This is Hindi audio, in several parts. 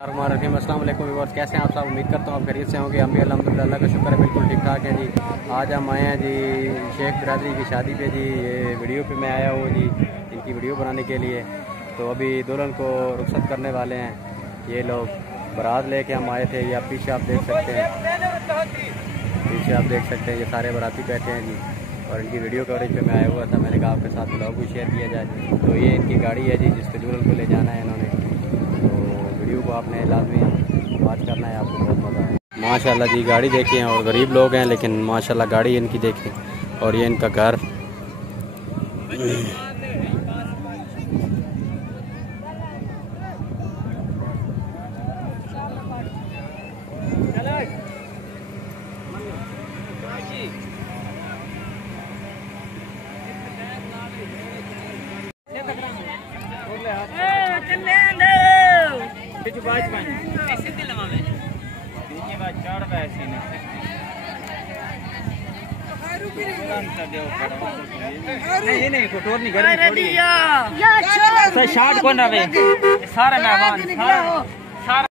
अस्सलाम वालेकुम व्यूअर्स, कैसे हैं आप सब। उम्मीद करता हूँ आप खैरियत से होंगे। हम भी अल्हम्दुलिल्लाह अल्लाह का शुक्र है बिल्कुल ठीक ठाक है जी। आज हम आए हैं जी शेख बिरादरी की शादी पे जी। ये वीडियो पे मैं आया हूँ जी इनकी वीडियो बनाने के लिए। तो अभी दुल्हन को रुखसत करने वाले हैं ये लोग। बारात लेके हम आए थे। ये आप पीछे आप देख सकते हैं, पीछे आप देख सकते हैं ये सारे बाराती बैठे हैं जी। और इनकी वीडियो कवरेज पे मैं आया हुआ था। मैंने कहा आपके साथ ब्लॉग भी शेयर किया जाए। तो ये इनकी गाड़ी है जी जिसको दुल्हन को ले जाना है इन्होंने। वीडियो को आपने लाजमी वॉच करना है, आपको बहुत मज़ा आए। माशाल्लाह जी गाड़ी देखें, और गरीब लोग हैं लेकिन माशाल्लाह गाड़ी इनकी देखें। और ये इनका घर।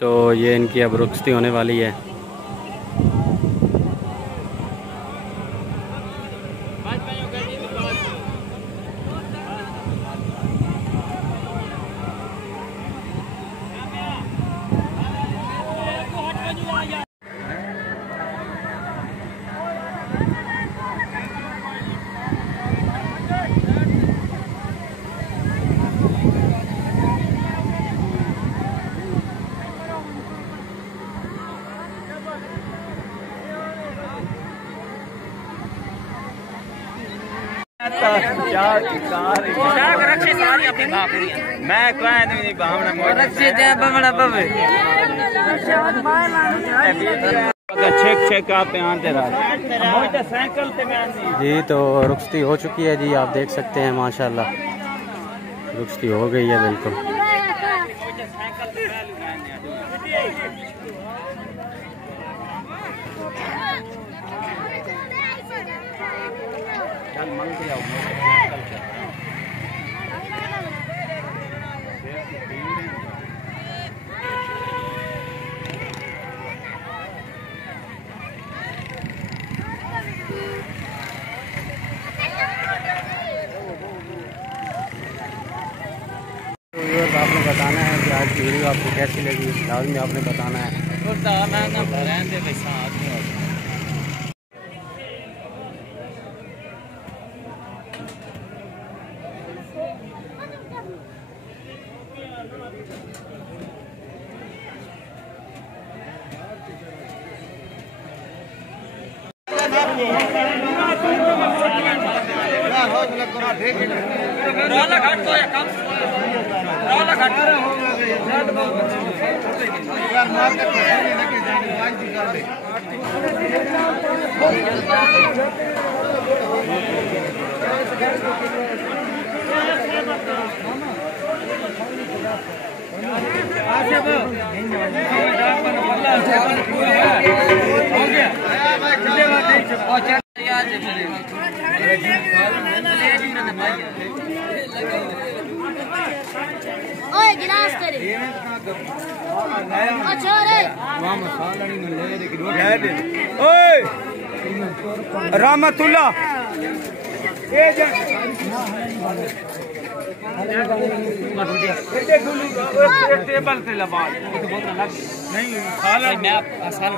तो ये इनकी अब रुखसती होने वाली है। जी तो रुखसती हो चुकी है जी, आप देख सकते हैं माशाल्लाह रुखसती हो गई है बिल्कुल। आपने बताना है कि आज की वीडियो आपको कैसी लगी, लाजमी आपने बताना है। ओए गिलास करे अच्छा रे ओए रहमतुल्लाह टेबल पे लगा नहीं मैं आसान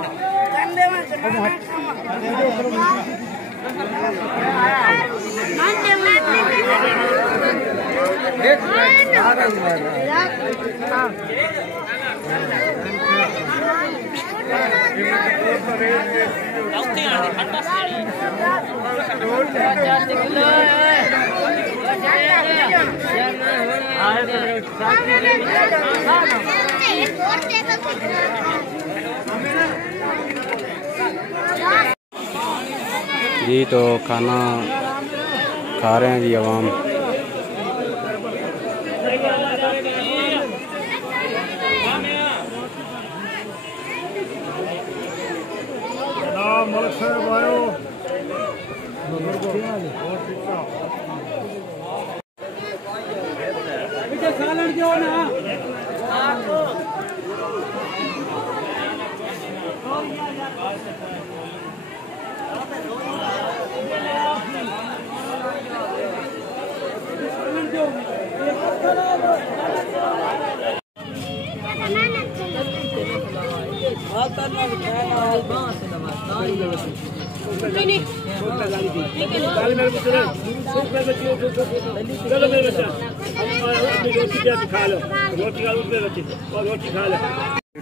जी तो खाना खा रहे हैं जी अवाम।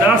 10